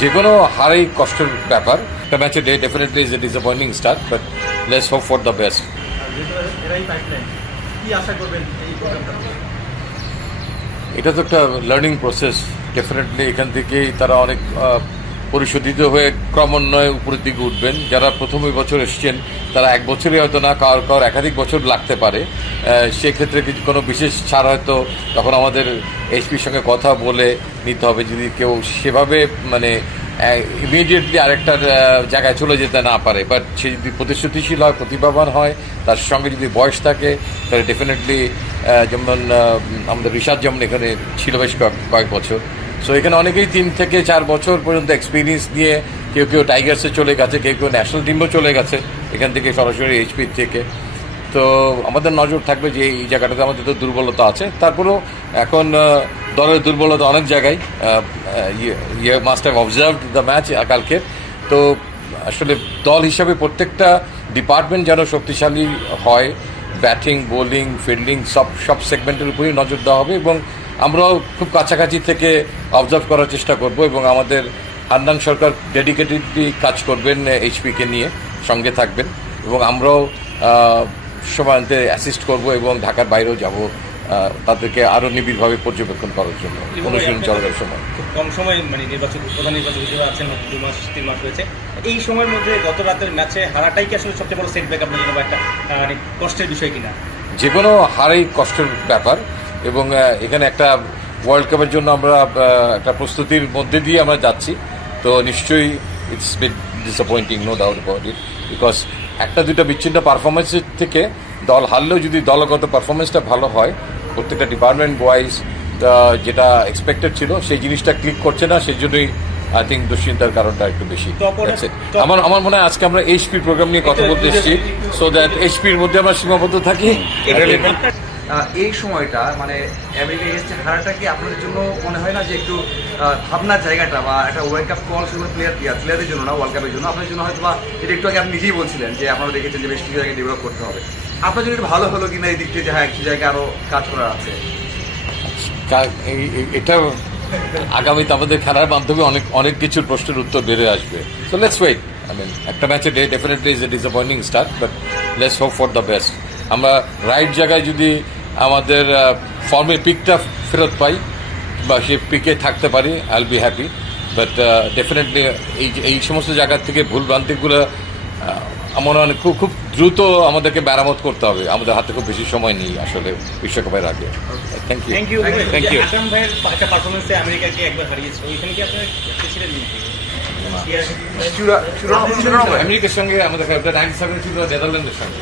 যে কোনো হারেই কষ্টের ব্যাপার। একটা ম্যাচে definitely is a disappointing start, but let's hope for the best. এটা তো একটা লার্নিং প্রসেস। ডেফিনেটলি এখান থেকেই তারা অনেক পরিশোধিত হয়ে ক্রমান্বয়ে উপরের দিকে উঠবেন। যারা প্রথম বছর এসছেন তারা এক বছরই হয়তো না, কারোর একাধিক বছর লাগতে পারে। সেক্ষেত্রে কোনো বিশেষ ছাড় হয়তো তখন আমাদের এইচপির সঙ্গে কথা বলে নিতে হবে। যদি কেউ সেভাবে মানে ইমিডিয়েটলি আরেকটার জায়গায় চলে যেতে না পারে, বাট সে যদি প্রতিশ্রুতিশীল হয়, প্রতিভাবান হয়, তার সঙ্গে যদি বয়স থাকে, তাহলে ডেফিনেটলি যেমন আমাদের ঋষাদ যেমন এখানে ছিল বেশ কয়েক বছর। সো এখানে অনেকেই 3 থেকে 4 বছর পর্যন্ত এক্সপিরিয়েন্স নিয়ে কেউ কেউ টাইগার্সে চলে গেছে, কেউ কেউ ন্যাশনাল টিমও চলে গেছে এখান থেকে সরাসরি এইচপি থেকে। তো আমাদের নজর থাকবে যে এই জায়গাটাতে আমাদের তো দুর্বলতা আছে। তারপরেও এখন দলের দুর্বলতা অনেক জায়গায়। ইয়ে must have observed the match কালকে। তো আসলে দল হিসাবে প্রত্যেকটা ডিপার্টমেন্ট যেন শক্তিশালী হয়, ব্যাটিং, বোলিং, ফিল্ডিং সব সেগমেন্টের উপরেই নজর দেওয়া হবে। এবং আমরাও খুব কাছাকাছি থেকে অবজার্ভ করার চেষ্টা করব। এবং আমাদের হান্নান সরকার ডেডিকেটেডলি কাজ করবেন, এইচপিকে নিয়ে সঙ্গে থাকবেন। এবং আমরাও সবাইতে অ্যাসিস্ট করব এবং ঢাকার বাইরেও যাব তাদেরকে আরও নিবিড়ভাবে পর্যবেক্ষণ করার জন্য অনুশীলন চলার সময়। খুব কম সময় মানে প্রধান নির্বাচক হিসেবে আছেন, 2-3 মাস রয়েছে। এই সময়ের মধ্যে গত রাতের ম্যাচে হারাটাই কি আসলে সবচেয়ে বড় সেটব্যাক আপনার জন্য, বা একটা মানে কষ্টের বিষয় কিনা? যে কোনো হারেই কষ্টের ব্যাপার। এবং এখানে একটা ওয়ার্ল্ড কাপের জন্য আমরা একটা প্রস্তুতির মধ্যে দিয়ে আমরা যাচ্ছি। তো নিশ্চয়ই it's bit disappointing, no doubt about it, because একটা দুটো বিচ্ছিন্ন পারফরমেন্সের থেকে দল হারলেও যদি দলগত পারফরমেন্সটা ভালো হয়, প্রত্যেকটা ডিপার্টমেন্ট ওয়াইজ যেটা এক্সপেক্টেড ছিল সেই জিনিসটা ক্লিক করছে না। সেই জন্যই আই থিঙ্ক দুশ্চিন্তার কারণটা একটু বেশি। আমার মনে হয় আজকে আমরা এইচপির প্রোগ্রাম নিয়ে কথা বলতে এসেছি, সো দ্যাট এইচপির মধ্যে আমরা সীমাবদ্ধ থাকি। এই সময়টা মানে আমেরিকা এসছে হারাটা কি আপনাদের জন্য মনে হয় না যে একটু ভাবনার জায়গাটা, বা একটা ওয়ার্ল্ড কাপ কল শুধু প্লেয়ারদের জন্য না, ওয়ার্ল্ড কাপের জন্য আপনার জন্য হয়তো, বা এটা একটু আগে আপনি নিজেই বলছিলেন যে আপনারা দেখেছেন যে বেশ কিছু জায়গায় ডেভেলপ করতে হবে। আপনার জন্য একটু ভালো হলো কিনা এই দিক থেকে, যে হ্যাঁ কিছু জায়গায় আরও কাজ করার আছে? এটা আগামীতে আমাদের খেলার মাধ্যমে অনেক কিছুর প্রশ্নের উত্তর বেড়ে আসবে। So let's wait. I mean একটা ম্যাচে definitely is a disappointing start, but let's hope for the best. আমরা রাইট জায়গায় যদি আমাদের ফর্মের পিকটা ফেরত পাই বা সে পিকে থাকতে পারি, I will be happy. But definitely এই সমস্ত জায়গার থেকে ভুলভ্রান্তিগুলো আমার অনেক খুব দ্রুত আমাদেরকে মেরামত করতে হবে। আমাদের হাতে খুব বেশি সময় নেই আসলে বিশ্বকাপের আগে। Thank you. আকরাম ভাইয়ের একটা পারফরমেন্সে আমেরিকাকে একবার হারিয়েছে, ওইখানে কি আপনারা ছিলেন? আমেরিকার সঙ্গে আমাদের 97 ছিল নেদারল্যান্ডের সঙ্গে।